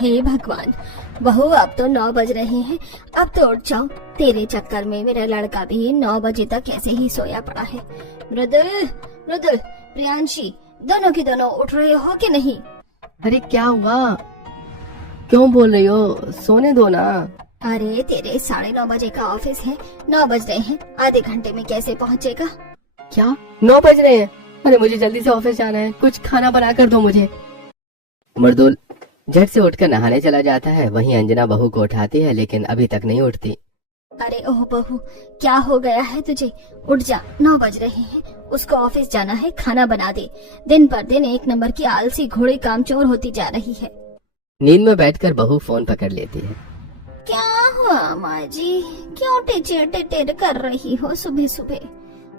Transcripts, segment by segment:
हे भगवान, बहू अब तो 9 बज रहे हैं, अब तो उठ जाओ। तेरे चक्कर में मेरा लड़का भी 9 बजे तक ऐसे ही सोया पड़ा है। मृदुल, मृदुल, प्रियांशी, दोनों की दोनों उठ रहे हो कि नहीं? अरे क्या हुआ, क्यों बोल रही हो? सोने दो ना। अरे तेरे 9:30 बजे का ऑफिस है, 9 बज रहे हैं, आधे घंटे में कैसे पहुँचेगा? क्या 9 बज रहे हैं? अरे मुझे जल्दी से ऑफिस जाना है, कुछ खाना बना कर दो मुझे। मर्दुल झट से उठकर नहाने चला जाता है। वहीं अंजना बहू को उठाती है लेकिन अभी तक नहीं उठती। अरे ओह बहू, क्या हो गया है तुझे? उठ जा, 9 बज रहे हैं, उसको ऑफिस जाना है, खाना बना दे। दिन पर दिन एक नंबर की आलसी घोड़ी कामचोर होती जा रही है। नींद में बैठकर बहू फोन पकड़ लेती है। क्या हुआ माँ जी, क्यों टिचर टिटर कर रही हो सुबह सुबह?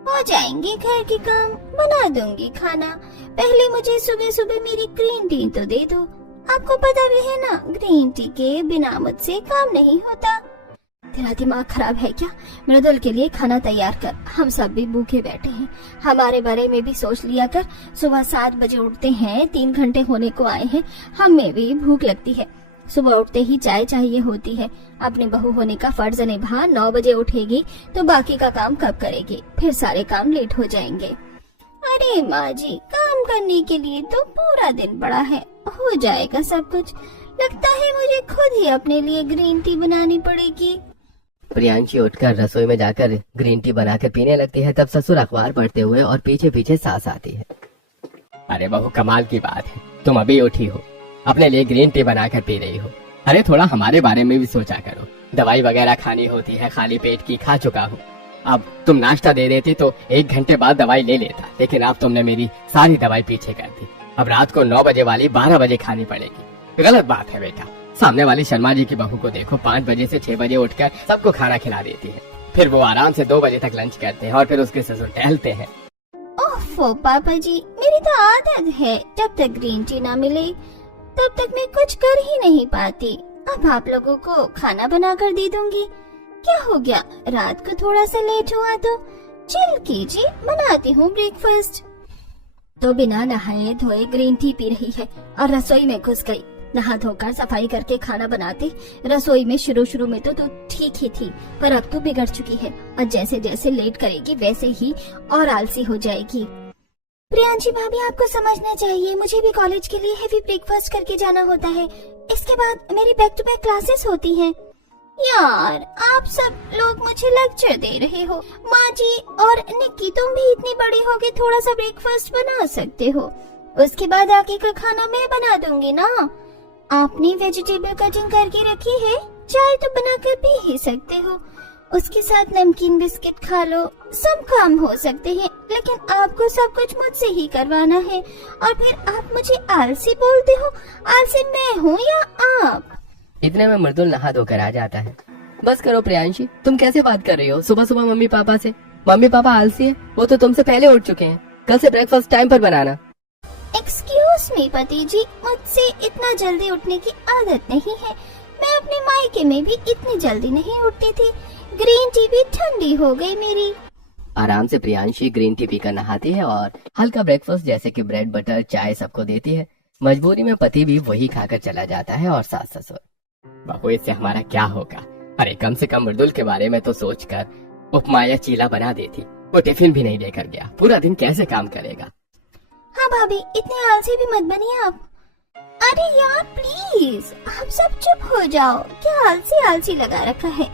हो जाएंगे घर के काम, बना दूंगी खाना। पहले मुझे सुबह सुबह मेरी ग्रीन टी तो दे दो। आपको पता भी है ना, ग्रीन टी के बिना मुझसे काम नहीं होता। तेरा दिमाग खराब है क्या? मृदुल के लिए खाना तैयार कर, हम सब भी भूखे बैठे हैं। हमारे बारे में भी सोच लिया कर। सुबह 7 बजे उठते हैं, 3 घंटे होने को आए हैं, हमें भी भूख लगती है। सुबह उठते ही चाय चाहिए होती है। अपने बहू होने का फर्ज निभा। 9 बजे उठेगी तो बाकी का काम कब करेगी? फिर सारे काम लेट हो जाएंगे। अरे माँ जी, काम करने के लिए तो पूरा दिन पड़ा है, हो जाएगा सब कुछ। लगता है मुझे खुद ही अपने लिए ग्रीन टी बनानी पड़ेगी। प्रियांशी उठकर रसोई में जाकर ग्रीन टी बनाकर पीने लगती है। तब ससुर अखबार पढ़ते हुए और पीछे पीछे सास आती है। अरे बहू, कमाल की बात है, तुम अभी उठी हो, अपने लिए ग्रीन टी बनाकर पी रही हो। अरे थोड़ा हमारे बारे में भी सोचा करो। दवाई वगैरह खानी होती है, खाली पेट की खा चुका हूँ। अब तुम नाश्ता दे देती तो 1 घंटे बाद दवाई ले लेता, लेकिन अब तुमने मेरी सारी दवाई पीछे कर दी। अब रात को 9 बजे वाली 12 बजे खानी पड़ेगी। गलत बात है बेटा। सामने वाली शर्मा जी की बहू को देखो, 5 बजे से 6 बजे उठकर सबको खाना खिला देती है। फिर वो आराम से 2 बजे तक लंच करते हैं और फिर उसके ससुर टहलते हैं। ओफो पापा जी, मेरी तो आदत है, जब तक ग्रीन टी ना मिले तब तक मैं कुछ कर ही नहीं पाती। अब आप लोगों को खाना बना कर दे दूंगी। क्या हो गया, रात को थोड़ा सा लेट हुआ तो चिल कीजिए, बनाती हूँ ब्रेकफास्ट। तो बिना नहाए धोए ग्रीन टी पी रही है और रसोई में घुस गई। नहा धोकर सफाई करके खाना बनाते रसोई में शुरू में तो ठीक ही थी, पर अब तो बिगड़ चुकी है और जैसे जैसे लेट करेगी वैसे ही और आलसी हो जाएगी। प्रियांशी भाभी, आपको समझना चाहिए, मुझे भी कॉलेज के लिए हेवी ब्रेकफास्ट करके जाना होता है। इसके बाद मेरी बैक टू बैक क्लासेस होती हैं। यार, आप सब लोग मुझे लेक्चर दे रहे हो। माँ जी और निक्की, तुम भी इतनी बड़ी हो गई, थोड़ा सा ब्रेकफास्ट बना सकते हो। उसके बाद आगे का खाना मैं बना दूंगी ना। आपने वेजिटेबल कटिंग करके रखी है, चाय तो बनाकर पी ही सकते हो। उसके साथ नमकीन बिस्किट खा लो, सब काम हो सकते हैं। लेकिन आपको सब कुछ मुझसे ही करवाना है और फिर आप मुझे आलसी बोलते हो। आलसी मैं हूँ या आप? इतने में मृदुल नहा धोकर आ जाता है। बस करो प्रियांशी, तुम कैसे बात कर रही हो सुबह सुबह मम्मी पापा से? मम्मी पापा आलसी है, वो तो तुमसे पहले उठ चुके हैं। कल से ब्रेकफास्ट टाइम पर बनाना। एक्सक्यूज मी पति जी, मुझसे इतना जल्दी उठने की आदत नहीं है। मैं अपने मायके में भी इतनी जल्दी नहीं उठती थी। ग्रीन टी भी ठंडी हो गई मेरी। आराम से प्रियांशी ग्रीन टी पीकर नहाती है और हल्का ब्रेकफास्ट जैसे कि ब्रेड बटर चाय सबको देती है। मजबूरी में पति भी वही खाकर चला जाता है और सास ससुर। बहू, इससे हमारा क्या होगा? अरे कम से कम मृदुल के बारे में तो सोचकर उपमा या चीला बना देती। वो टिफिन भी नहीं लेकर गया, पूरा दिन कैसे काम करेगा? हाँ भाभी, इतने आलसी भी मत बनिए आप। अरे यार प्लीज, आप सब चुप हो जाओ। क्या आलसी आलसी लगा रखा है?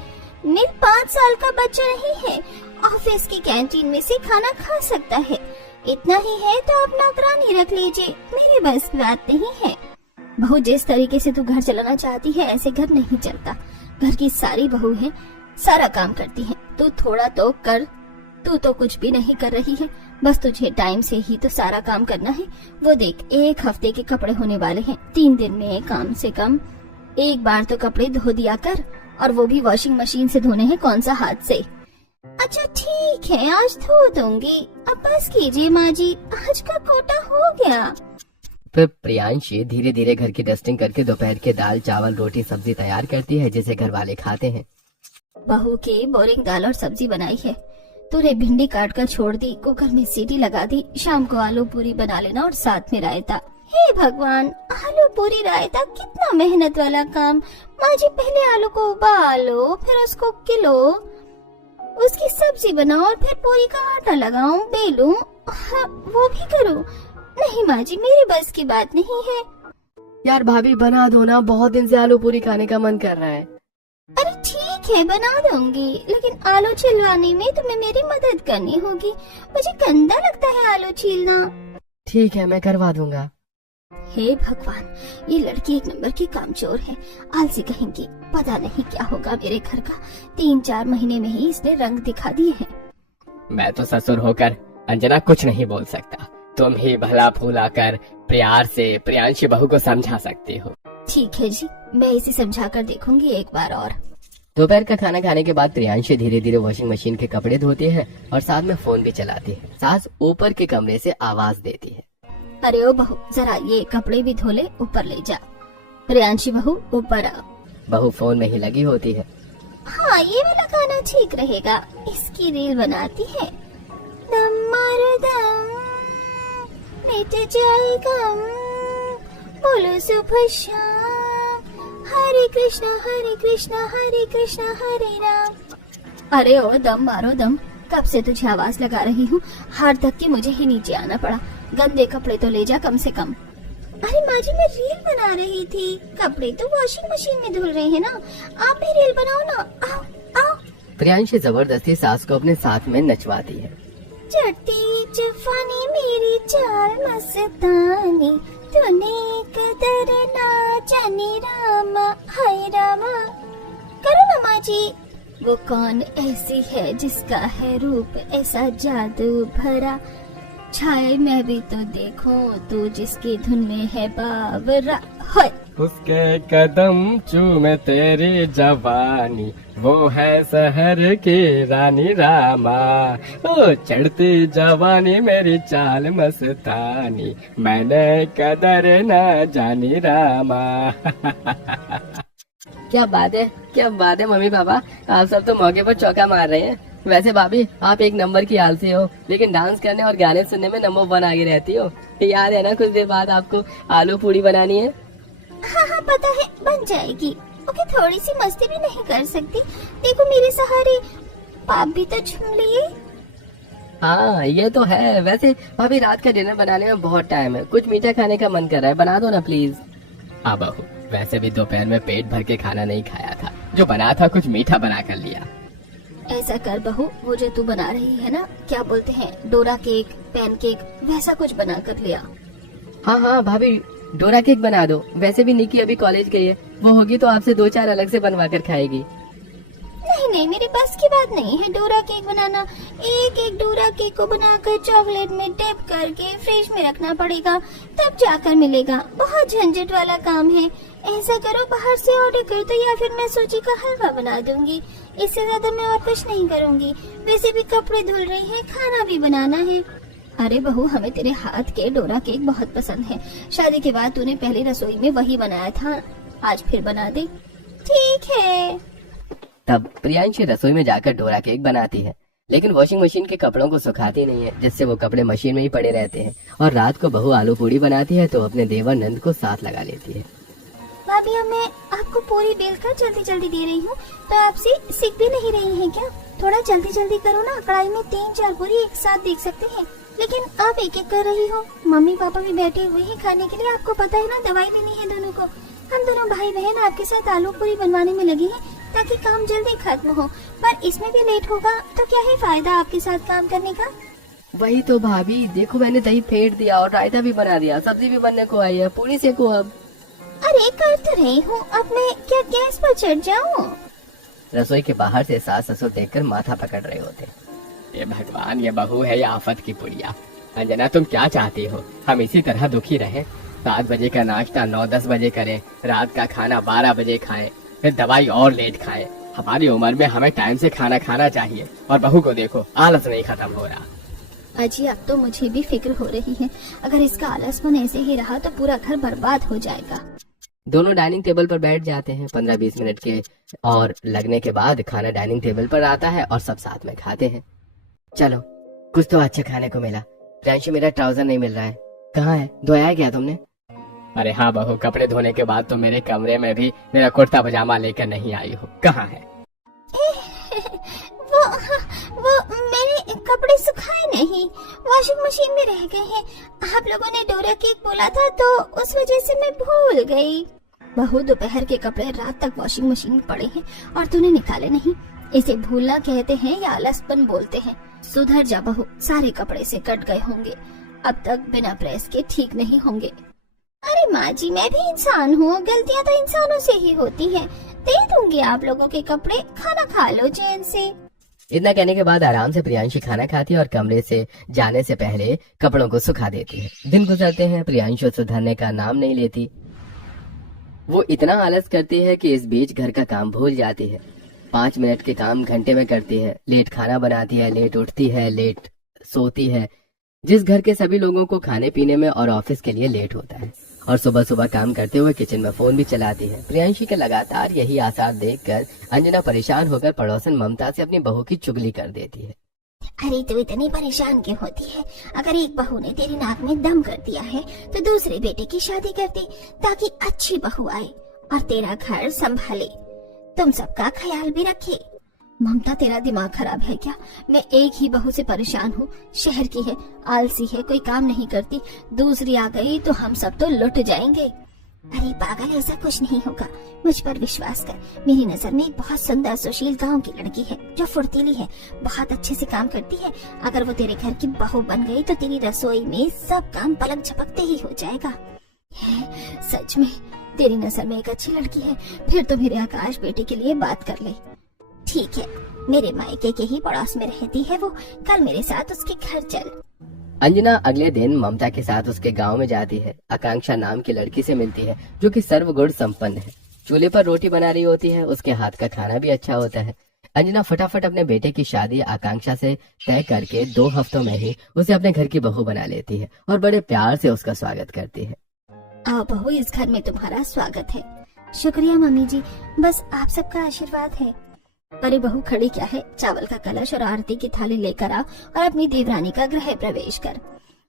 नील 5 साल का बच्चा नहीं है, ऑफिस की कैंटीन में से खाना खा सकता है। इतना ही है तो आप नौकरानी रख लीजिए, मेरे बस की बात नहीं है। बहू, जिस तरीके से तू घर चलाना चाहती है ऐसे घर नहीं चलता। घर की सारी बहू है, सारा काम करती है, तू थोड़ा तो कर। तू तो कुछ भी नहीं कर रही है, बस तुझे टाइम से ही तो सारा काम करना है। वो देख, 1 हफ्ते के कपड़े होने वाले हैं, 3 दिन में कम से कम 1 बार तो कपड़े धो दिया कर, और वो भी वॉशिंग मशीन से धोने हैं, कौन सा हाथ से। अच्छा ठीक है, आज धो दूंगी। अब बस कीजिए माँ जी, आज का कोटा हो गया। फिर प्रियांशी धीरे धीरे घर की डस्टिंग करके दोपहर के दाल चावल रोटी सब्जी तैयार करती है जिसे घर वाले खाते हैं। बहू की बोरिंग दाल और सब्जी बनाई है, तूने भिंडी काट कर छोड़ दी, कुकर में सीटी लगा दी। शाम को आलू पूरी बना लेना और साथ में रायता। हे भगवान, आलू पूरी रायता कितना मेहनत वाला काम। माँ जी पहले आलू को उबालो, फिर उसको किलो, उसकी सब्जी बनाओ और फिर पूरी का आटा लगाऊं, बेलूं, हाँ, वो भी करूं। नहीं माँ जी, मेरे बस की बात नहीं है। यार भाभी बना दो ना, बहुत दिन से आलू पूरी खाने का मन कर रहा है। अरे ठीक है, बना दूंगी, लेकिन आलू छिलवाने में तुम्हें मेरी मदद करनी होगी। मुझे गंदा लगता है आलू छीलना। ठीक है, मैं करवा दूंगा। हे भगवान, ये लड़की एक नंबर की कामचोर है, आलसी कहेंगी। पता नहीं क्या होगा मेरे घर का। 3-4 महीने में ही इसने रंग दिखा दिए हैं। मैं तो ससुर होकर अंजना कुछ नहीं बोल सकता। तुम ही भला फूला कर प्यार से प्रियांशी बहू को समझा सकती हो। ठीक है जी, मैं इसे समझा कर देखूंगी एक बार और। दोपहर का खाना खाने के बाद प्रियांशी धीरे धीरे वॉशिंग मशीन के कपड़े धोती है और साथ में फोन भी चलाती है। सास ऊपर के कमरे से आवाज देती है, अरे ओ बहू, जरा ये कपड़े भी धो ले, ऊपर ले जा। प्रियांशी बहू ऊपर आ। बहू फोन में ही लगी होती है। हाँ, ये वाला गाना ठीक रहेगा, इसकी रील बनाती है। दम मारो दम, मिट जाए गम, बोलो सुबह शाम, हरे कृष्णा हरे कृष्णा हरे कृष्णा हरे राम। अरे ओ दम मारो दम, कब से तुझे आवाज लगा रही हूँ, हार तक कि मुझे ही नीचे आना पड़ा। गंदे कपड़े तो ले जा कम से कम। अरे माँ जी, मैं रील बना रही थी, कपड़े तो वॉशिंग मशीन में धुल रहे हैं ना, आप भी रील बनाओ ना। आओ आओ। प्रियांशी जबरदस्ती सास को अपने साथ में नचवाती है। चढ़ती जवानी मेरी चाल मस्तानी, तूने कदर ना जानी रामा, हाय रामा। करो ना माँ जी। वो कौन ऐसी है जिसका है रूप ऐसा जादू भरा, छाए मैं भी तो देखूं तू जिसकी धुन में है बावरा। हाय। उसके कदम चूमे तेरी जवानी, वो है शहर की रानी रामा। ओ चढ़ती जवानी मेरी चाल मस्तानी, मैंने कदर न जानी रामा। क्या बात है मम्मी पापा, आप सब तो मौके पर चौका मार रहे हैं। वैसे भाभी, आप एक नंबर की आलसी हो, लेकिन डांस करने और गाने सुनने में नंबर 1 आगे रहती हो। याद है ना, कुछ देर बाद आपको आलू पूरी बनानी है। हाँ पता है, बन जाएगी। ओके, थोड़ी सी मस्ती भी नहीं कर सकती? देखो मेरे सहारे पाप भी तो छूम लिए। हाँ ये तो है। वैसे भाभी, रात का डिनर बनाने में बहुत टाइम है, कुछ मीठा खाने का मन कर रहा है, बना दो ना प्लीज। हाँ बहू, वैसे भी दोपहर में पेट भर के खाना नहीं खाया था, जो बना था कुछ मीठा बना कर लिया। ऐसा कर बहू, वो जो तू बना रही है ना, क्या बोलते हैं, डोरा केक, पैन केक, वैसा कुछ बना कर लिया। हाँ भाभी, डोरा केक बना दो। वैसे भी निकी अभी कॉलेज गई है, वो होगी तो आपसे 2-4 अलग से बनवा कर खाएगी। नहीं, मेरे बस की बात नहीं है डोरा केक बनाना। एक डोरा केक को बनाकर चॉकलेट में डिप करके फ्रिज में रखना पड़ेगा, तब जाकर मिलेगा। बहुत झंझट वाला काम है। ऐसा करो, बाहर से ऑर्डर कर दो, या फिर मैं सूजी का हलवा बना दूंगी। इससे ज्यादा मैं और कुछ नहीं करूंगी। वैसे भी कपड़े धुल रहे हैं, खाना भी बनाना है। अरे बहू, हमें तेरे हाथ के डोरा केक बहुत पसंद है। शादी के बाद तूने पहले रसोई में वही बनाया था, आज फिर बना दे। ठीक है। तब प्रियांशी रसोई में जाकर डोरा केक बनाती है, लेकिन वॉशिंग मशीन के कपड़ों को सुखाती नहीं है, जिससे वो कपड़े मशीन में ही पड़े रहते हैं। और रात को बहू आलू पूरी बनाती है तो अपने देवर नंद को साथ लगा लेती है। भाभी, अब मैं आपको पूरी बेल कर जल्दी दे रही हूँ, तो आपसे सीख भी नहीं रही हैं क्या? थोड़ा जल्दी करो ना, कढ़ाई में 3-4 पूरी एक साथ देख सकते हैं, लेकिन आप एक कर रही हो। मम्मी पापा भी बैठे हुए हैं खाने के लिए, आपको पता है ना, दवाई लेनी है दोनों को। हम दोनों भाई बहन आपके साथ आलू पूरी बनवाने में लगे हैं ताकि काम जल्दी खत्म हो, पर इसमें भी लेट होगा तो क्या है फायदा आपके साथ काम करने का? वही तो भाभी, देखो मैंने दही फेंट दिया और रायता भी बना दिया, सब्जी भी बनने को आई है, पूरी सेको अब। अरे कर तो रही हूँ, अब मैं क्या गैस पर चढ़ जाऊँ? रसोई के बाहर से सास ससुर देखकर माथा पकड़ रहे होते। ये भगवान, ये बहू है या आफत की पुड़िया। अंजना, तुम क्या चाहती हो? हम इसी तरह दुखी रहे? 7 बजे का नाश्ता 9-10 बजे करें, रात का खाना 12 बजे खाएं, फिर दवाई और लेट खाएं। हमारी उम्र में हमें टाइम से खाना खाना चाहिए, और बहू को देखो, आलस नहीं खत्म हो रहा। अजी, अब तो मुझे भी फिक्र हो रही है, अगर इसका आलसपन ऐसे ही रहा तो पूरा घर बर्बाद हो जाएगा। दोनों डाइनिंग टेबल पर बैठ जाते हैं। 15-20 मिनट के और लगने के बाद खाना डाइनिंग टेबल पर आता है और सब साथ में खाते हैं। चलो, कुछ तो अच्छा खाने को मिला। प्रियांशी, मेरा ट्राउजर नहीं मिल रहा है, कहाँ है? धोया है क्या तुमने? अरे हाँ बहू, कपड़े धोने के बाद तो मेरे कमरे में भी मेरा कुर्ता पजामा लेकर नहीं आई हो, कहाँ है? वो मेरे कपड़े सुखाए नहीं, वॉशिंग मशीन में रह गए हैं। आप लोगों ने डोरा केक बोला था तो उस वजह से मैं भूल गई। बहू, दोपहर के कपड़े रात तक वॉशिंग मशीन में पड़े हैं और तूने निकाले नहीं। इसे भूलना कहते हैं या आलसपन बोलते हैं। सुधर जा बहू, सारे कपड़े से कट गए होंगे, अब तक बिना प्रेस के ठीक नहीं होंगे। अरे माँ जी, मैं भी इंसान हूँ, गलतियाँ तो इंसानों से ही होती हैं। दे दूंगी आप लोगों के कपड़े, खाना खा लो चैन से। इतना कहने के बाद आराम से प्रियांशी खाना खाती है और कमरे से जाने से पहले कपड़ों को सुखा देती है। दिन गुजरते हैं, प्रियांशु सुधरने का नाम नहीं लेती। वो इतना आलस करती है कि इस बीच घर का काम भूल जाती है। 5 मिनट के काम घंटे में करती है। लेट खाना बनाती है, लेट उठती है, लेट सोती है, जिस घर के सभी लोगों को खाने पीने में और ऑफिस के लिए लेट होता है। और सुबह सुबह काम करते हुए किचन में फोन भी चलाती है। प्रियांशी के लगातार यही आसार देखकर अंजना परेशान होकर पड़ोसन ममता से अपनी बहू की चुगली कर देती है। अरे तू इतनी परेशान क्यों होती है? अगर एक बहू ने तेरी नाक में दम कर दिया है तो दूसरे बेटे की शादी कर दे, ताकि अच्छी बहू आए और तेरा घर संभाले, तुम सबका ख्याल भी रखे। ममता, तेरा दिमाग खराब है क्या? मैं एक ही बहू से परेशान हूँ। शहर की है, आलसी है, कोई काम नहीं करती। दूसरी आ गई तो हम सब तो लुट जाएंगे। अरे पागल, ऐसा कुछ नहीं होगा, मुझ पर विश्वास कर। मेरी नजर में एक बहुत सुंदर सुशील गांव की लड़की है जो फुर्तीली है, बहुत अच्छे से काम करती है। अगर वो तेरे घर की बहू बन गई तो तेरी रसोई में सब काम पलक झपकते ही हो जाएगा। सच में तेरी नजर में एक अच्छी लड़की है, फिर तो मेरे आकाश बेटे के लिए बात कर ले। ठीक है, मेरे मायके के ही पड़ोस में रहती है वो, कल मेरे साथ उसके घर चल। अंजना अगले दिन ममता के साथ उसके गांव में जाती है। आकांक्षा नाम की लड़की से मिलती है जो कि सर्वगुण संपन्न है। चूल्हे पर रोटी बना रही होती है, उसके हाथ का खाना भी अच्छा होता है। अंजना फटाफट अपने बेटे की शादी आकांक्षा से तय करके 2 हफ्तों में ही उसे अपने घर की बहू बना लेती है और बड़े प्यार से उसका स्वागत करती है। आओ बहू, इस घर में तुम्हारा स्वागत है। शुक्रिया मम्मी जी, बस आप सबका आशीर्वाद है। अरे बहू, खड़ी क्या है? चावल का कलश और आरती की थाली लेकर आ और अपनी देवरानी का गृह प्रवेश कर।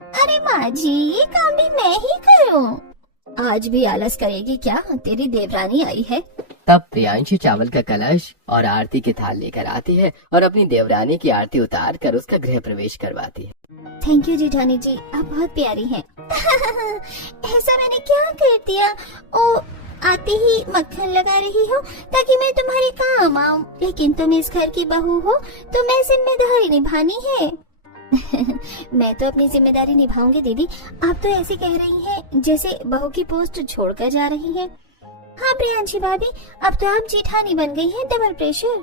अरे माँ जी, ये काम भी मैं ही करूँ? आज भी आलस करेगी क्या? तेरी देवरानी आई है। तब प्रियांशी चावल का कलश और आरती की थाल लेकर आती है और अपनी देवरानी की आरती उतार कर उसका गृह प्रवेश करवाती है। थैंक यू जेठानी जी, आप बहुत प्यारी हैं। ऐसा मैंने क्या कर दिया? ओ, आते ही मक्खन लगा रही हो ताकि मैं तुम्हारे काम आऊं, लेकिन तुम इस घर की बहू हो तो मैं जिम्मेदारी निभानी है। मैं तो अपनी जिम्मेदारी निभाऊंगी दीदी। आप तो ऐसे कह रही हैं जैसे बहू की पोस्ट छोड़कर जा रही हैं। हाँ प्रियांशी भाभी, अब तो आप जेठानी बन गई हैं, डबल प्रेशर।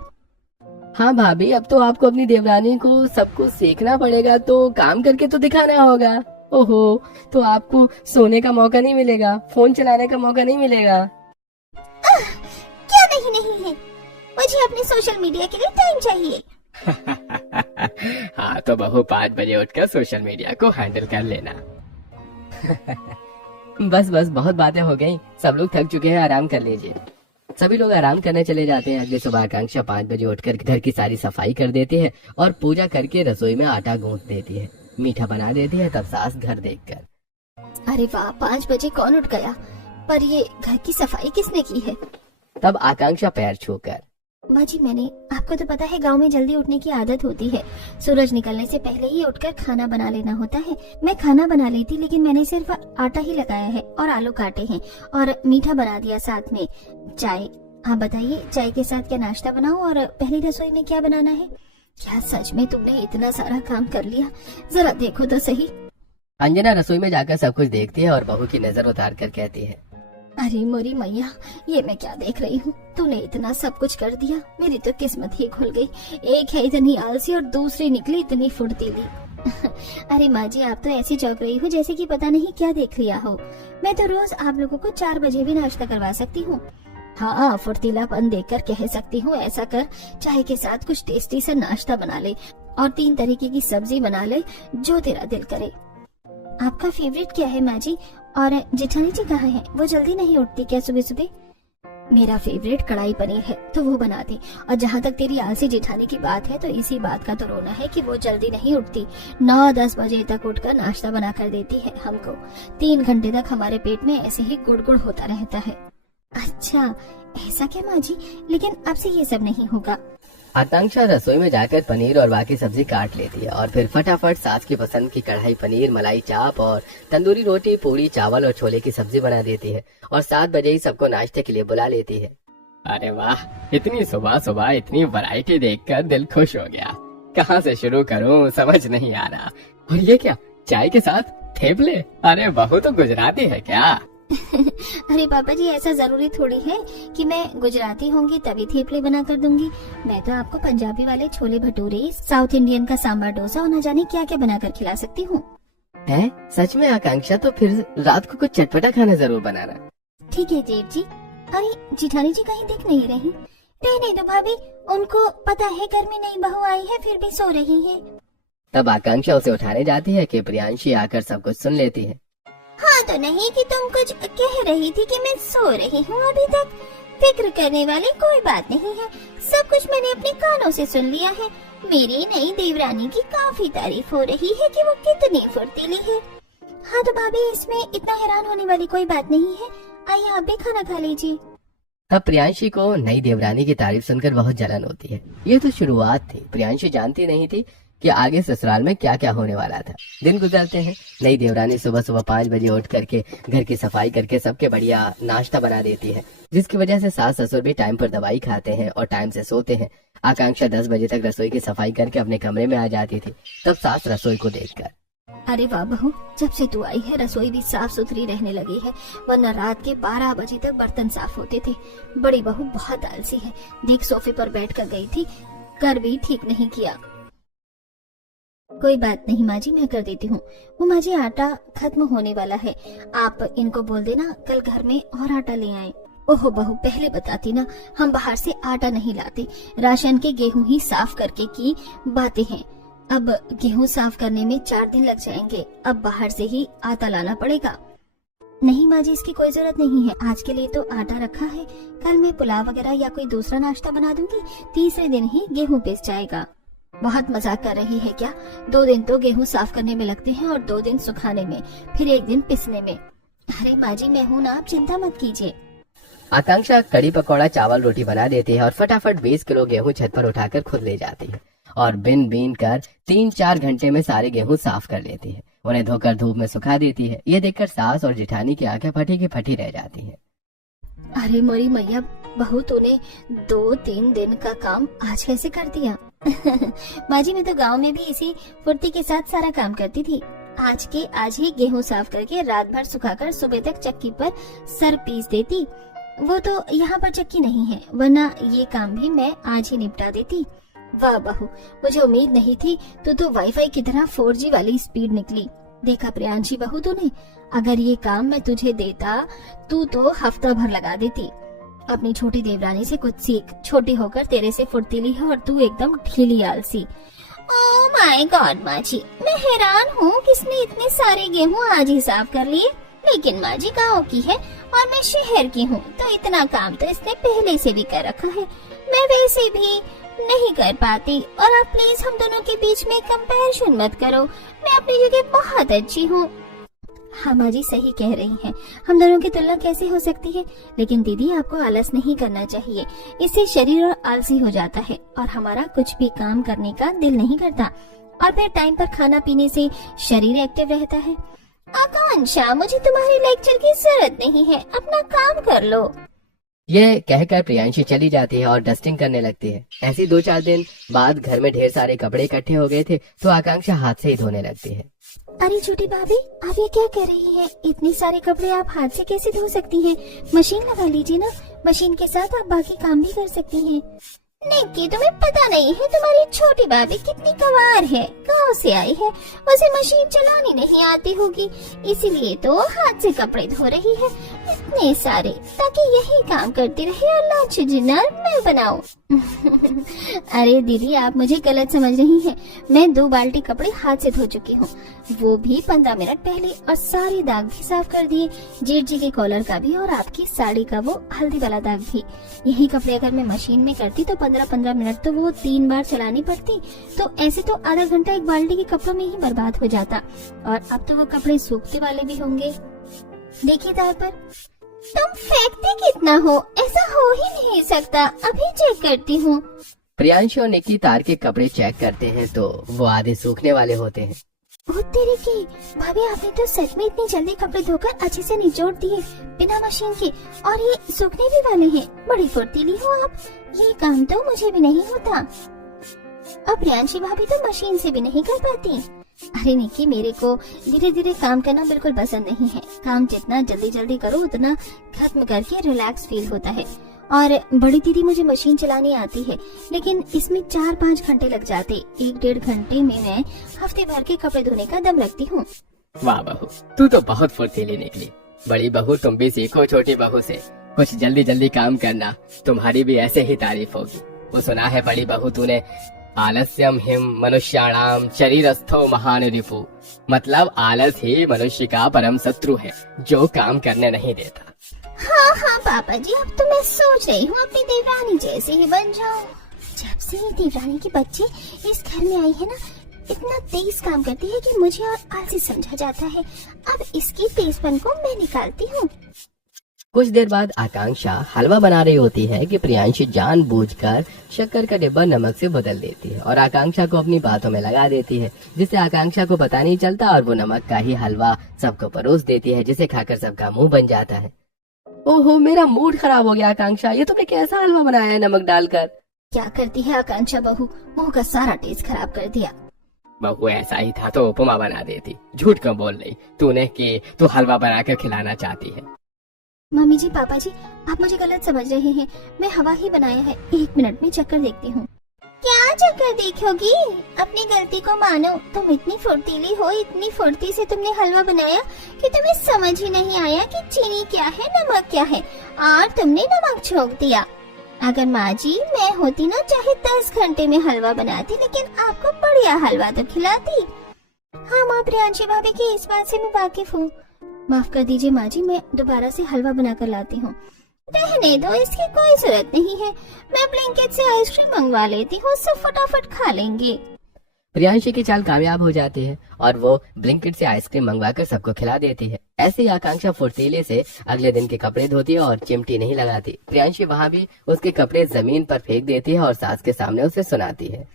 हाँ भाभी, अब तो आपको अपनी देवरानी को सब कुछ सीखना पड़ेगा, तो काम करके तो दिखाना होगा। ओहो, तो आपको सोने का मौका नहीं मिलेगा, फोन चलाने का मौका नहीं मिलेगा। क्या नहीं है, मुझे अपने सोशल मीडिया के लिए टाइम चाहिए। हाँ तो बहू 5 बजे उठकर सोशल मीडिया को हैंडल कर लेना। बस बस, बहुत बातें हो गई, सब लोग थक चुके हैं, आराम कर लीजिए। सभी लोग आराम करने चले जाते हैं। अगली सुबह आकांक्षा 5 बजे उठकर घर की सारी सफाई कर देती है और पूजा करके रसोई में आटा गूंथ देती है, मीठा बना देती है। तब सास घर देखकर, अरे वाह, 5 बजे कौन उठ गया? पर ये घर की सफाई किसने की है? तब आकांक्षा पैर छूकर, माँ जी, मैंने, आपको तो पता है गांव में जल्दी उठने की आदत होती है। सूरज निकलने से पहले ही उठकर खाना बना लेना होता है। मैं खाना बना लेती, लेकिन मैंने सिर्फ आटा ही लगाया है और आलू काटे हैं और मीठा बना दिया, साथ में चाय। आप बताइए, चाय के साथ क्या नाश्ता बनाऊं और पहली रसोई में क्या बनाना है? क्या सच में तुमने इतना सारा काम कर लिया? जरा देखो तो सही। अंजना रसोई में जाकर सब कुछ देखती है और बहू की नजर उतार कर कहती है, अरे मोरी मैया, ये मैं क्या देख रही हूँ? तूने इतना सब कुछ कर दिया, मेरी तो किस्मत ही खुल गई। एक है इतनी आलसी और दूसरी निकली इतनी फुर्तीली। अरे माँ जी, आप तो ऐसी चौंक रही हो जैसे कि पता नहीं क्या देख लिया हो। मैं तो रोज आप लोगों को 4 बजे भी नाश्ता करवा सकती हूँ। हाँ, फुर्तीलापन देखकर कह सकती हूँ, ऐसा कर, चाय के साथ कुछ टेस्टी सा नाश्ता बना ले और 3 तरीके की सब्जी बना ले, जो तेरा दिल करे। आपका फेवरेट क्या है माँ जी? और जेठानी जी कहाँ हैं? वो जल्दी नहीं उठती क्या सुबह सुबह? मेरा फेवरेट कढ़ाई पनीर है तो वो बना दे। और जहाँ तक तेरी आलसी जेठानी की बात है तो इसी बात का तो रोना है कि वो जल्दी नहीं उठती। 9-10 बजे तक उठकर नाश्ता बना कर देती है हमको। 3 घंटे तक हमारे पेट में ऐसे ही गुड़गुड़ होता रहता है। अच्छा ऐसा क्या माँ जी, लेकिन अब से ये सब नहीं होगा। आकांक्षा रसोई में जाकर पनीर और बाकी सब्जी काट लेती है और फिर फटाफट सास की पसंद की कढ़ाई पनीर, मलाई चाप और तंदूरी रोटी, पूड़ी, चावल और छोले की सब्जी बना देती है और 7 बजे ही सबको नाश्ते के लिए बुला लेती है। अरे वाह, इतनी सुबह सुबह इतनी वैरायटी देखकर दिल खुश हो गया। कहाँ से शुरू करूँ समझ नहीं आ रहा। और ये क्या, चाय के साथ थेपले? अरे बहू तो गुजराती है क्या? अरे पापा जी ऐसा जरूरी थोड़ी है कि मैं गुजराती होंगी तभी थेपले बना कर दूंगी। मैं तो आपको पंजाबी वाले छोले भटूरे, साउथ इंडियन का सांबर डोसा और न जाने क्या क्या बना कर खिला सकती हूँ। है सच में आकांक्षा? तो फिर रात को कुछ चटपटा खाना जरूर बनाना। ठीक है जेठ जी। अरे जेठानी जी कहीं दिख नहीं रही? रहने दो भाभी, उनको पता है घर में नई बहू आई है फिर भी सो रही है। तब आकांक्षा उसे उठाने जाती है कि प्रियांशी आकर सब कुछ सुन लेती है। हाँ तो नहीं कि तुम कुछ कह रही थी कि मैं सो रही हूँ अभी तक। फिक्र करने वाली कोई बात नहीं है, सब कुछ मैंने अपने कानों से सुन लिया है। मेरी नई देवरानी की काफी तारीफ हो रही है कि वो कितनी फुर्तीली है। हाँ तो भाभी इसमें इतना हैरान होने वाली कोई बात नहीं है, आइए आप भी खाना खा लीजिए। तब प्रियांशी को नई देवरानी की तारीफ सुनकर बहुत जलन होती है। ये तो शुरुआत थी, प्रियांशी जानती नहीं थी कि आगे ससुराल में क्या क्या होने वाला था। दिन गुजरते हैं, नई देवरानी सुबह सुबह 5 बजे उठ करके घर की सफाई करके सबके बढ़िया नाश्ता बना देती है, जिसकी वजह से सास ससुर भी टाइम पर दवाई खाते हैं और टाइम से सोते हैं। आकांक्षा 10 बजे तक रसोई की सफाई करके अपने कमरे में आ जाती थी। तब सास रसोई को देखकर, अरे वाह बहू, जब से तू आई है रसोई भी साफ सुथरी रहने लगी है, वरना रात के 12 बजे तक बर्तन साफ होते थे। बड़ी बहू बहुत आलसी है, देख सोफे पर बैठ कर गई थी, कर भी ठीक नहीं किया। कोई बात नहीं माँ जी, मैं कर देती हूँ। वो माँ जी आटा खत्म होने वाला है, आप इनको बोल देना कल घर में और आटा ले आए। ओहो बहू, पहले बताती ना, हम बाहर से आटा नहीं लाते, राशन के गेहूं ही साफ करके की बातें हैं। अब गेहूं साफ करने में 4 दिन लग जाएंगे, अब बाहर से ही आटा लाना पड़ेगा। नहीं माँ जी, इसकी कोई जरूरत नहीं है, आज के लिए तो आटा रखा है, कल मैं पुलाव वगैरह या कोई दूसरा नाश्ता बना दूंगी, तीसरे दिन ही गेहूं पिस जाएगा। बहुत मजाक कर रही है क्या? 2 दिन तो गेहूं साफ करने में लगते हैं और 2 दिन सुखाने में, फिर 1 दिन पिसने में। अरे माँ जी मैं हूँ ना, आप चिंता मत कीजिए। आकांक्षा कड़ी पकौड़ा, चावल, रोटी बना देती है और फटाफट 20 किलो गेहूं छत पर उठाकर खुद ले जाती है और बिन बीन कर 3-4 घंटे में सारे गेहूं साफ कर लेती है। उन्हें धोकर धूप में सुखा देती है। ये देखकर सास और जेठानी की आंखें फटी की फटी रह जाती हैं। अरे मोरी मैया बहू, तूने 2-3 दिन का काम आज कैसे कर दिया? बाजी मैं तो गांव में भी इसी फुर्ती के साथ सारा काम करती थी। आज के आज ही गेहूं साफ करके रात भर सुखाकर सुबह तक चक्की पर सर पीस देती। वो तो यहाँ पर चक्की नहीं है, वरना ये काम भी मैं आज ही निपटा देती। वाह बहू, मुझे उम्मीद नहीं थी, तू तो वाईफाई की तरह 4G वाली स्पीड निकली। देखा प्रियांशी बहू तूने, अगर ये काम मैं तुझे देता तू तो हफ्ता भर लगा देती। अपनी छोटी देवरानी से कुछ सीख, छोटी होकर तेरे से फुर्तीली है और तू एकदम ढीली आलसी। ओह माय गॉड माँ जी, मैं हैरान हूँ किसने इतने सारे गेहूँ आज ही साफ कर लिए। लेकिन माँ जी गाँव की है और मैं शहर की हूँ, तो इतना काम तो इसने पहले से भी कर रखा है, मैं वैसे भी नहीं कर पाती। और आप प्लीज हम दोनों के बीच में कंपैरिजन मत करो, मैं अपनी जगह बहुत अच्छी हूँ। हाँ माँ जी सही कह रही हैं, हम दोनों की तुलना कैसे हो सकती है। लेकिन दीदी आपको आलस नहीं करना चाहिए, इससे शरीर और आलसी हो जाता है और हमारा कुछ भी काम करने का दिल नहीं करता, और फिर टाइम पर खाना पीने से शरीर एक्टिव रहता है। आकांक्षा, मुझे तुम्हारे लेक्चर की जरूरत नहीं है, अपना काम कर लो। ये कहकर प्रियांशी चली जाती है और डस्टिंग करने लगती है। ऐसे 2-4 दिन बाद घर में ढेर सारे कपड़े इकट्ठे हो गए थे, तो आकांक्षा हाथ से ही धोने लगती है। अरे छोटी भाभी, आप ये क्या कर रही हैं? इतने सारे कपड़े आप हाथ से कैसे धो सकती हैं? मशीन लगा लीजिए ना, मशीन के साथ आप बाकी काम भी कर सकती हैं। निक्की, तुम्हें पता नहीं है तुम्हारी छोटी भाभी कितनी गंवार है, गाँव से आई है, उसे मशीन चलानी नहीं आती होगी, इसीलिए तो हाथ से कपड़े धो रही है। इतने सारे, ताकि यही काम करती रहे और लंच डिनर मैं बनाऊं। अरे दीदी, आप मुझे गलत समझ रही हैं। मैं 2 बाल्टी कपड़े हाथ से धो चुकी हूँ, वो भी 15 मिनट पहले, और सारे दाग भी साफ कर दिए, जेठ जी के कॉलर का भी और आपकी साड़ी का वो हल्दी वाला दाग भी। यही कपड़े अगर मैं मशीन में करती तो 15-15 मिनट तो वो 3 बार चलानी पड़ती, तो ऐसे तो आधा घंटा एक बाल्टी के कपड़ों में ही बर्बाद हो जाता। और अब तो वो कपड़े सूखने वाले भी होंगे। देखिए तार पर, तुम फेंकते कितना हो? ऐसा हो ही नहीं सकता, अभी चेक करती हूँ। प्रियांशु और निक्की तार के कपड़े चेक करते हैं तो वो आधे सूखने वाले होते हैं। ओ तेरे की, भाभी आपने तो सच में इतनी जल्दी कपड़े धोकर अच्छे से निचोड़ दिए बिना मशीन के, और ये सूखने भी वाले हैं। बड़ी फुर्तीली हो आप, ये काम तो मुझे भी नहीं होता। अब प्रियांशी भाभी तो मशीन से भी नहीं कर पाती। अरे निक्की, मेरे को धीरे धीरे काम करना बिल्कुल पसंद नहीं है। काम जितना जल्दी जल्दी करो उतना खत्म करके रिलैक्स फील होता है। और बड़ी दीदी मुझे मशीन चलानी आती है, लेकिन इसमें 4-5 घंटे लग जाते। 1-1.5 घंटे में मैं हफ्ते भर के कपड़े धोने का दम रखती हूँ। वाह बहू, तू तो बहुत फुर्तीली निकली। बड़ी बहू, तुम भी सीखो छोटी बहू से, कुछ जल्दी जल्दी काम करना, तुम्हारी भी ऐसे ही तारीफ होगी। वो सुना है बड़ी बहू तूने, आलस्यम हिम मनुष्याणाम शरीरस्थो महान रिपु, मतलब आलस ही मनुष्य का परम शत्रु है, जो काम करने नहीं देता। हाँ पापा जी, अब तो मैं सोच रही हूँ अपनी देवरानी जैसे ही बन जाऊँ। जब से ये देवरानी के बच्चे इस घर में आई है ना, इतना तेज काम करती है कि मुझे और आलसी समझा जाता है। अब इसकी तेजपन को मैं निकालती हूँ। कुछ देर बाद आकांक्षा हलवा बना रही होती है कि प्रियांशी जानबूझकर शक्कर का डिब्बा नमक से बदल देती है और आकांक्षा को अपनी बातों में लगा देती है, जिससे आकांक्षा को पता नहीं चलता और वो नमक का ही हलवा सबको परोस देती है, जिसे खाकर सबका मुंह बन जाता है। ओहो, मेरा मूड खराब हो गया आकांक्षा, ये तुमने कैसा हलवा बनाया है नमक डालकर? क्या करती है आकांक्षा बहू, मुंह का सारा टेस्ट खराब कर दिया। बहू, ऐसा ही था तो उपमा बना देती, झूठ क्यों बोल रही तूने कि तू हलवा बनाकर खिलाना चाहती है। मम्मी जी, पापा जी, आप मुझे गलत समझ रहे हैं। मैं हवा ही बनाया है। 1 मिनट में चक्कर देखती हूँ। क्या चक्कर देखोगी? अपनी गलती को मानो। तुम इतनी फुर्तीली हो, इतनी फुर्ती से तुमने हलवा बनाया कि तुम्हें समझ ही नहीं आया कि चीनी क्या है, नमक क्या है, और तुमने नमक छोड़ दिया। अगर माँ जी मैं होती ना, चाहे 10 घंटे में हलवा बनाती, लेकिन आपको बढ़िया हलवा तो खिलाती। हाँ माँ, प्रियांशी भाभी की इस बात से मैं वाकिफ हूँ। माफ कर दीजिए माँ जी, मैं दोबारा से हलवा बनाकर लाती हूँ। रहने दो, इसकी कोई जरूरत नहीं है। मैं ब्लिंकिट से आइसक्रीम मंगवा लेती हूँ, सब फटाफट खा लेंगे। प्रियांशी की चाल कामयाब हो जाती है और वो ब्लिंकिट से आइसक्रीम मंगवाकर सबको खिला देती है। ऐसे ही आकांक्षा फुर्तीले से अगले दिन के कपड़े धोती है और चिमटी नहीं लगाती। प्रियांशी वहाँ भी उसके कपड़े जमीन पर फेंक देती है और सास के सामने उसे सुनाती है,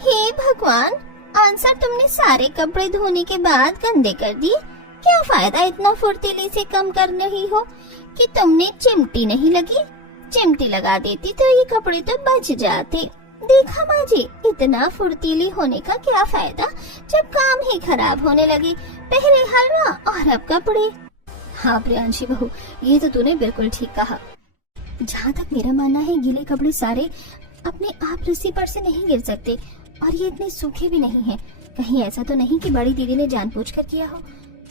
हे भगवान, आंसर तुमने सारे कपड़े धोने के बाद गंदे कर दिए। क्या फायदा इतना फुर्तीले से कम कर रही हो कि तुमने चिमटी नहीं लगी। चिमटी लगा देती तो ये कपड़े तो बच जाते। देखा माँ जी, इतना फुर्तीली होने का क्या फायदा जब काम ही खराब होने लगे। पहले हलवा और अब कपड़े। हाँ प्रियांशी बहू, ये तो तूने बिल्कुल ठीक कहा। जहाँ तक मेरा मानना है, गीले कपड़े सारे अपने आप रस्सी पर से नहीं गिर सकते, और ये इतने सूखे भी नहीं है। कहीं ऐसा तो नहीं कि बड़ी दीदी ने जानबूझकर किया हो।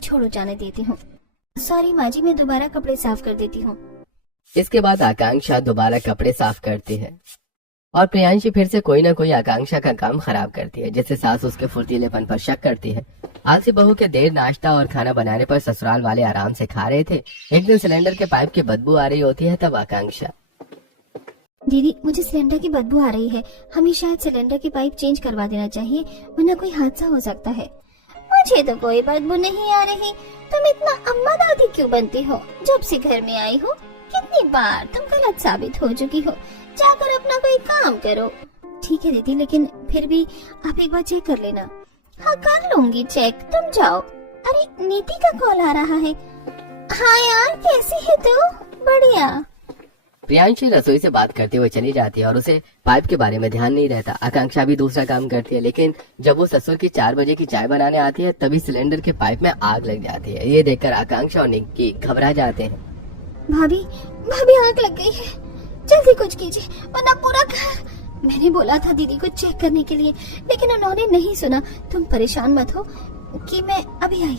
छोड़ो, जाने देती हूँ। सॉरी माँ जी, मैं दोबारा कपड़े साफ कर देती हूँ। इसके बाद आकांक्षा दोबारा कपड़े साफ करती है और प्रियांशी फिर से कोई न कोई आकांक्षा का काम खराब करती है, जिससे सास उसके फुर्तीलेपन पर शक करती है। आलसी बहू के देर नाश्ता और खाना बनाने पर ससुराल वाले आराम से खा रहे थे। एक दिन सिलेंडर के पाइप की बदबू आ रही होती है, तब आकांक्षा, दीदी मुझे सिलेंडर की बदबू आ रही है, हमें शायद सिलेंडर की पाइप चेंज करवा देना चाहिए, वरना कोई हादसा हो सकता है। मुझे तो कोई बदबू नहीं आ रही। तुम इतना अम्मा दादी क्यों बनती हो? जब से घर में आई हो कितनी बार तुम गलत साबित हो चुकी हो। जाकर अपना कोई काम करो। ठीक है दीदी, लेकिन फिर भी आप एक बार चेक कर लेना। हाँ कर लूंगी चेक, तुम जाओ। अरे नीति का कॉल आ रहा है। हाँ यार, कैसी है तू? बढ़िया। प्रियांशी रसोई से बात करते हुए चली जाती है और उसे पाइप के बारे में ध्यान नहीं रहता। आकांक्षा भी दूसरा काम करती है, लेकिन जब वो ससुर की 4 बजे की चाय बनाने आती है, तभी सिलेंडर के पाइप में आग लग जाती है। ये देखकर आकांक्षा और निक्की घबरा जाते हैं। भाभी भाभी, आग लग गई है, जल्दी कुछ कीजिए वरना पूरा घर। मैंने बोला था दीदी को चेक करने के लिए, लेकिन उन्होंने नहीं सुना। तुम परेशान मत हो कि मैं अभी आई।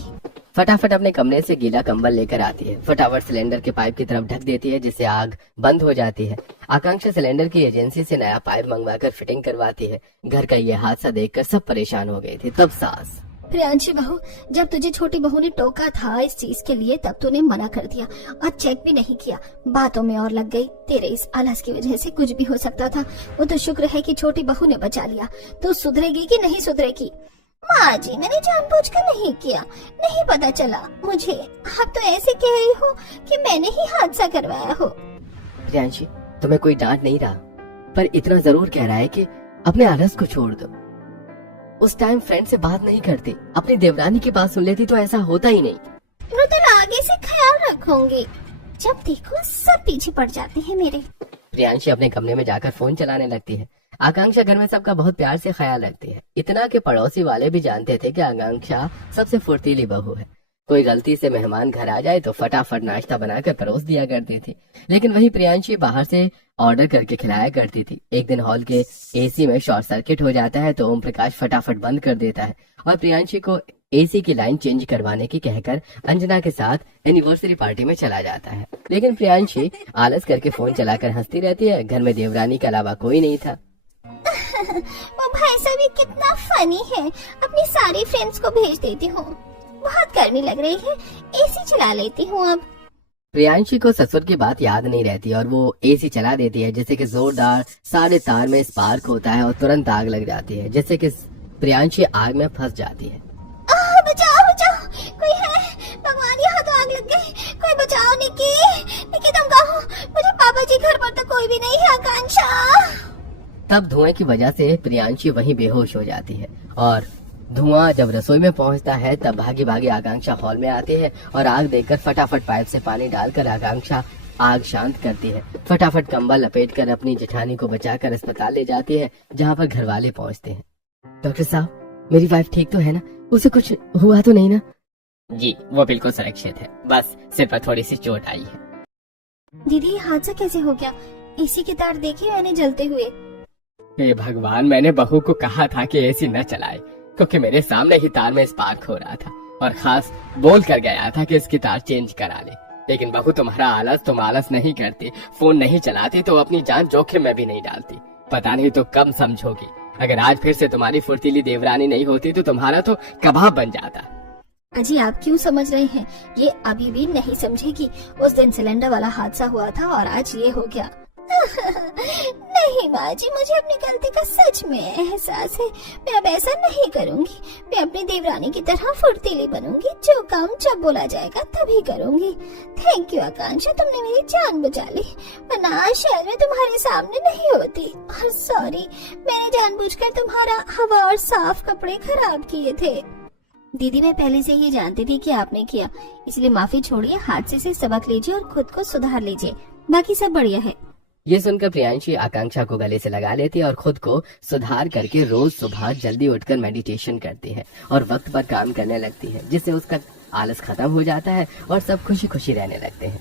फटाफट अपने कमरे से गीला कंबल लेकर आती है, फटाफट सिलेंडर के पाइप की तरफ ढक देती है जिससे आग बंद हो जाती है। आकांक्षा सिलेंडर की एजेंसी से नया पाइप मंगवाकर फिटिंग करवाती है। घर का ये हादसा देखकर सब परेशान हो गए थे। तब सास, प्रियांशी बहू, जब तुझे छोटी बहू ने टोका था इस चीज के लिए तब तूने मना कर दिया और चेक भी नहीं किया, बातों में और लग गई। तेरे इस आलस की वजह से कुछ भी हो सकता था। वो तो शुक्र है कि छोटी बहू ने बचा लिया। तू सुधरेगी कि नहीं सुधरेगी? माँ जी, मैंने जानबूझकर नहीं किया, नहीं पता चला मुझे। आप तो ऐसे कह रही हो कि मैंने ही हादसा करवाया हो। प्रियांशी, तुम्हें कोई डांट नहीं रहा, पर इतना जरूर कह रहा है कि अपने आलस को छोड़ दो। उस टाइम फ्रेंड से बात नहीं करती, अपनी देवरानी की बात सुन लेती तो ऐसा होता ही नहीं। मृदुल, आगे से ख्याल रखूंगी। जब देखो सब पीछे पड़ जाते हैं मेरे। प्रियांशी अपने कमरे में जाकर फोन चलाने लगती है। आकांक्षा घर में सबका बहुत प्यार से ख्याल रखती है, इतना कि पड़ोसी वाले भी जानते थे कि आकांक्षा सबसे फुर्तीली बहू है। कोई गलती से मेहमान घर आ जाए तो फटाफट नाश्ता बनाकर परोस दिया करती थी, लेकिन वही प्रियांशी बाहर से ऑर्डर करके खिलाया करती थी। एक दिन हॉल के एसी में शॉर्ट सर्किट हो जाता है तो ओम प्रकाश फटाफट बंद कर देता है और प्रियांशी को एसी की लाइन चेंज करवाने की कहकर अंजना के साथ एनिवर्सरी पार्टी में चला जाता है। लेकिन प्रियांशी आलस करके फोन चलाकर हंसती रहती है। घर में देवरानी के अलावा कोई नहीं था। वो भाई साहब भी कितना फनी है। अपनी सारी फ्रेंड्स को भेज देती हूँ। बहुत गर्मी लग रही है, एसी चला लेती हूँ अब। प्रियांशी को ससुर की बात याद नहीं रहती और वो एसी चला देती है, जिससे कि जोरदार सारे तार में स्पार्क होता है और तुरंत आग लग जाती है, जिससे कि प्रियांशी आग में फंस जाती है। बचाओ बचाओ, कोई है? भगवान, यहाँ तो आग लग गई। कोई बचाओ। निकी तुम कहो, मुझे पापा जी घर पर तो कोई भी नहीं है। आकांक्षा। तब धुएं की वजह से प्रियांशी वहीं बेहोश हो जाती है और धुआं जब रसोई में पहुंचता है तब भागी भागी आकांक्षा हॉल में आती है और आग देखकर फटाफट पाइप से पानी डालकर आकांक्षा आग शांत करती है। फटाफट कंबल लपेटकर अपनी जेठानी को बचाकर अस्पताल ले जाती है, जहां पर घर वाले पहुंचते हैं। डॉक्टर साहब, मेरी वाइफ ठीक तो है ना? उसे कुछ हुआ तो नहीं ना? जी, वो बिल्कुल सुरक्षित है, बस सिर पर थोड़ी सी चोट आई है। दीदी, हादसा कैसे हो गया? एसी के तार देखे मैंने जलते हुए। हे भगवान, मैंने बहू को कहा था कि एसी न चलाए, क्योंकि मेरे सामने ही तार में स्पार्क हो रहा था और खास बोल कर गया था कि इसकी तार चेंज करा ले। लेकिन बहू, तुम्हारा आलस, तुम आलस नहीं करती, फोन नहीं चलाती तो अपनी जान जोखिम में भी नहीं डालती। पता नहीं तो कब समझोगी। अगर आज फिर से तुम्हारी फुर्तीली देवरानी नहीं होती तो तुम्हारा तो कबाब बन जाता। अजी, आप क्यों समझ रहे हैं? ये अभी भी नहीं समझेगी। उस दिन सिलेंडर वाला हादसा हुआ था और आज ये हो गया। नहीं माँ जी, मुझे अपनी गलती का सच में एहसास है। मैं अब ऐसा नहीं करूँगी। मैं अपनी देवरानी की तरह फुर्तीली बनूंगी। जो काम जब बोला जाएगा तभी करूँगी। थैंक यू आकांक्षा, तुमने मेरी जान बचा ली, वरना आज शायद मैं तुम्हारे सामने नहीं होती। और सॉरी, मैंने जानबूझकर तुम्हारा हवा और साफ कपड़े खराब किए थे। दीदी, मैं पहले से ही जानती थी कि आपने किया, इसलिए माफी छोड़िए। हादसे से सबक लीजिए और खुद को सुधार लीजिए। बाकी सब बढ़िया है। ये सुनकर प्रियांशी आकांक्षा को गले से लगा लेती है और खुद को सुधार करके रोज सुबह जल्दी उठकर मेडिटेशन करती है और वक्त पर काम करने लगती है, जिससे उसका आलस खत्म हो जाता है और सब खुशी खुशी रहने लगते हैं।